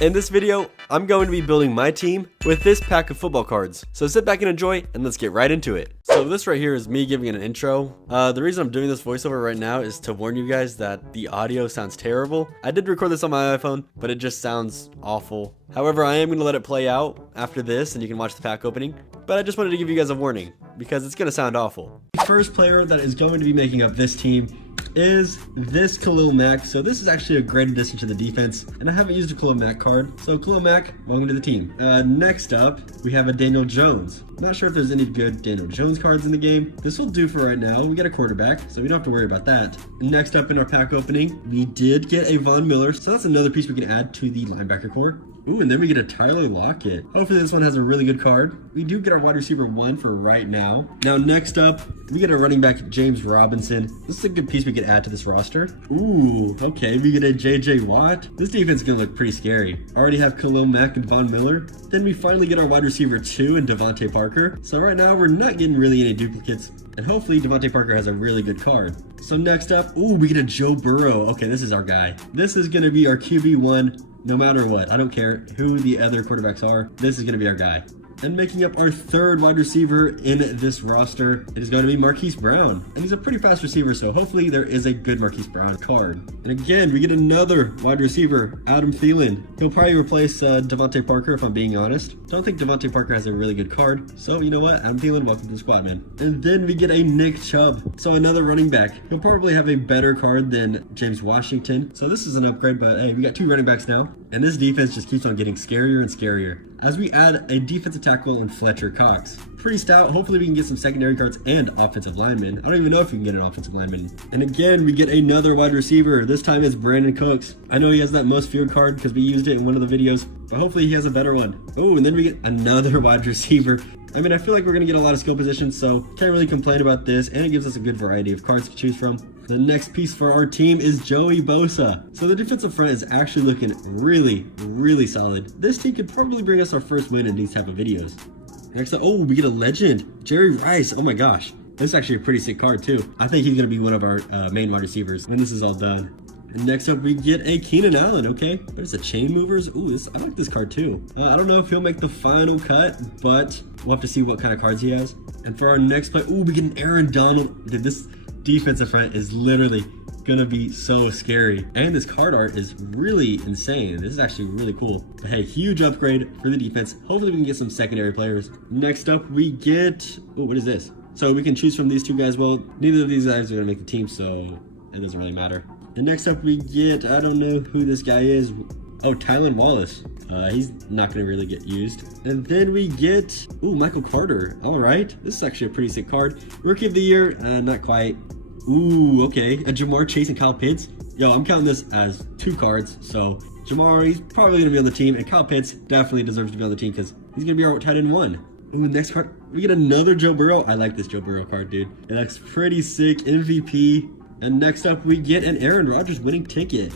In this video, I'm going to be building my team with this pack of football cards. So sit back and enjoy, and let's get right into it. So this right here is me giving an intro. The reason I'm doing this voiceover right now is to warn you guys that the audio sounds terrible. I did record this on my iPhone, but it just sounds awful. However, I am going to let it play out after this, and you can watch the pack opening. But I just wanted to give you guys a warning, because it's going to sound awful. The first player that is going to be making up this team is this Khalil Mack. So this is actually a great addition to the defense, and I haven't used a Khalil Mack card. So Khalil Mack, welcome to the team. Next up, we have a Daniel Jones. Not sure if there's any good Daniel Jones cards in the game. This will do for right now. We get a quarterback, so we don't have to worry about that. Next up in our pack opening, we did get a Von Miller, so that's another piece we can add to the linebacker core. Ooh, and then we get a Tyler Lockett. Hopefully this one has a really good card. We do get our wide receiver 1 for right now. Now next up, we get a running back, James Robinson. This is a good piece we could add to this roster. Ooh, okay, we get a JJ Watt. This defense is gonna look pretty scary. Already have Khalil Mack and Von Miller. Then we finally get our wide receiver 2 and Devontae Parker. So right now we're not getting really any duplicates. And hopefully Devontae Parker has a really good card. So next up, ooh, we get a Joe Burrow. Okay, this is our guy. This is gonna be our QB1. No matter what, I don't care who the other quarterbacks are, this is going to be our guy. And making up our third wide receiver in this roster, it is going to be Marquise Brown. And he's a pretty fast receiver, so hopefully there is a good Marquise Brown card. And again, we get another wide receiver, Adam Thielen. He'll probably replace Devontae Parker, if I'm being honest. Don't think Devontae Parker has a really good card. So you know what, Adam Thielen, welcome to the squad, man. And then we get a Nick Chubb. So another running back. He'll probably have a better card than James Washington. So this is an upgrade, but hey, we got 2 running backs now. And this defense just keeps on getting scarier and scarier as we add a defensive tackle in Fletcher Cox. Pretty stout. Hopefully we can get some secondary cards and offensive linemen. I don't even know if we can get an offensive lineman. And again, we get another wide receiver. This time it's Brandon Cooks. I know he has that most feared card because we used it in one of the videos, but hopefully he has a better one. Oh, and then we get another wide receiver. I mean, I feel like we're going to get a lot of skill positions, so can't really complain about this, and it gives us a good variety of cards to choose from. The next piece for our team is Joey Bosa. So the defensive front is actually looking really solid. This team could probably bring us our first win in these type of videos. Next up, oh, we get a legend, Jerry Rice. Oh my gosh, this is actually a pretty sick card too. I think he's going to be one of our main wide receivers when this is all done. And next up, we get a Keenan Allen, okay? There's a Chain Movers. Ooh, I like this card too. I don't know if he'll make the final cut, but we'll have to see what kind of cards he has. And for our next play, ooh, we get an Aaron Donald. Dude, this defensive front is literally gonna be so scary. And this card art is really insane. This is actually really cool. But hey, huge upgrade for the defense. Hopefully we can get some secondary players. Next up, we get, oh, what is this? So we can choose from these 2 guys. Well, neither of these guys are gonna make the team, so it doesn't really matter. And next up we get, I don't know who this guy is. Oh, Tylan Wallace. He's not going to really get used. And then we get, ooh, Michael Carter. All right. This is actually a pretty sick card. Rookie of the year, not quite. Ooh, okay. A Jamar Chase and Kyle Pitts. Yo, I'm counting this as 2 cards. So Jamar, he's probably going to be on the team. And Kyle Pitts definitely deserves to be on the team because he's going to be our tight end 1. Ooh, next card, we get another Joe Burrow. I like this Joe Burrow card, dude. It looks pretty sick. MVP. And next up, we get an Aaron Rodgers winning ticket.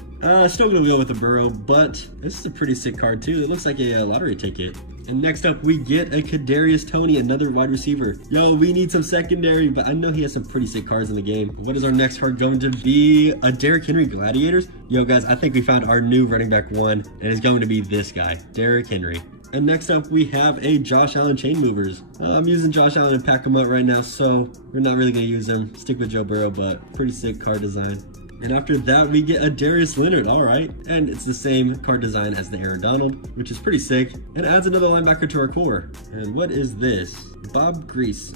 Still gonna go with the Burrow, but this is a pretty sick card too. It looks like a lottery ticket. And next up, we get a Kadarius Toney, another wide receiver. Yo, we need some secondary, but I know he has some pretty sick cards in the game. What is our next card going to be? A Derrick Henry Gladiators? Yo, guys, I think we found our new running back 1, and it's going to be this guy, Derrick Henry. And next up, we have a Josh Allen Chain Movers. I'm using Josh Allen and pack him up right now, so we're not really going to use him. Stick with Joe Burrow, but pretty sick card design. And after that, we get a Darius Leonard, all right. And it's the same card design as the Aaron Donald, which is pretty sick, and adds another linebacker to our core. And what is this? Bob Grease.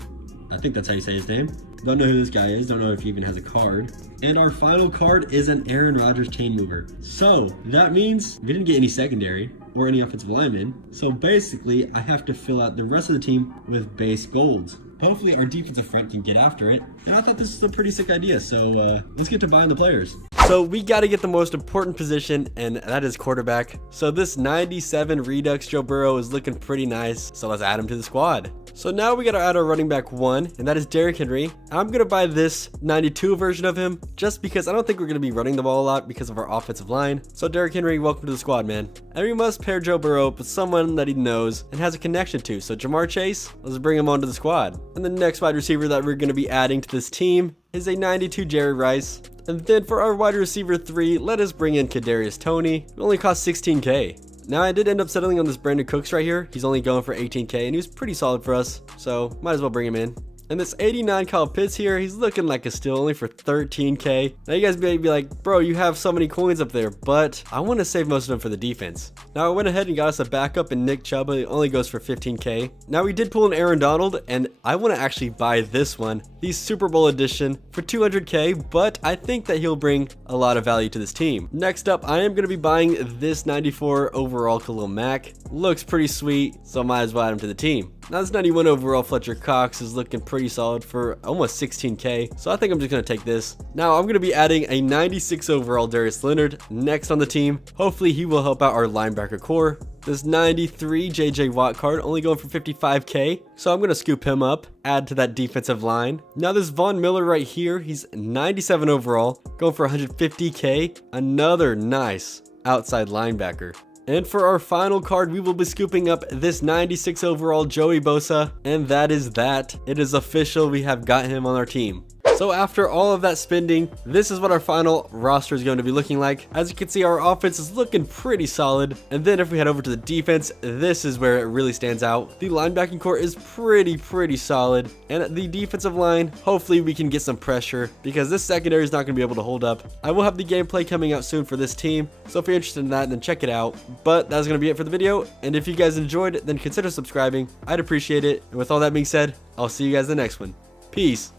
I think that's how you say his name. Don't know who this guy is. Don't know if he even has a card. And our final card is an Aaron Rodgers Chain Mover. So that means we didn't get any secondary or any offensive linemen. So basically, I have to fill out the rest of the team with base golds. Hopefully our defensive front can get after it. And I thought this was a pretty sick idea. So let's get to buying the players. So we got to get the most important position, and that is quarterback. So this 97 Redux Joe Burrow is looking pretty nice. So let's add him to the squad. So now we got to add our running back 1, and that is Derrick Henry. I'm going to buy this 92 version of him just because I don't think we're going to be running the ball a lot because of our offensive line. So Derrick Henry, welcome to the squad, man. And we must pair Joe Burrow with someone that he knows and has a connection to. So Jamar Chase, let's bring him onto the squad. And the next wide receiver that we're going to be adding to this team is a 92 Jerry Rice. And then for our wide receiver 3, let us bring in Kadarius Toney. It only costs 16K. Now, I did end up settling on this Brandon Cooks right here. He's only going for 18K, and he was pretty solid for us, so might as well bring him in. And this 89 Kyle Pitts here, he's looking like a steal only for 13K. Now you guys may be like, bro, you have so many coins up there, but I want to save most of them for the defense. Now I went ahead and got us a backup in Nick Chubb, but it only goes for 15K. Now we did pull an Aaron Donald, and I want to actually buy this one, the Super Bowl edition, for 200K, but I think that he'll bring a lot of value to this team. Next up, I am going to be buying this 94 overall Khalil Mack. Looks pretty sweet, so might as well add him to the team. Now this 91 overall Fletcher Cox is looking pretty solid for almost 16K, so I think I'm just going to take this. Now I'm going to be adding a 96 overall Darius Leonard next on the team. Hopefully he will help out our linebacker core. This 93 JJ Watt card only going for 55K, so I'm going to scoop him up, add to that defensive line. Now this Von Miller right here, he's 97 overall, going for 150K, another nice outside linebacker. And for our final card, we will be scooping up this 96 overall Joey Bosa, and that is that. It is official, we have got him on our team. So after all of that spending, this is what our final roster is going to be looking like. As you can see, our offense is looking pretty solid. And then if we head over to the defense, this is where it really stands out. The linebacking core is pretty solid. And the defensive line, hopefully we can get some pressure because this secondary is not going to be able to hold up. I will have the gameplay coming out soon for this team. So if you're interested in that, then check it out. But that's going to be it for the video. And if you guys enjoyed it, then consider subscribing. I'd appreciate it. And with all that being said, I'll see you guys in the next one. Peace.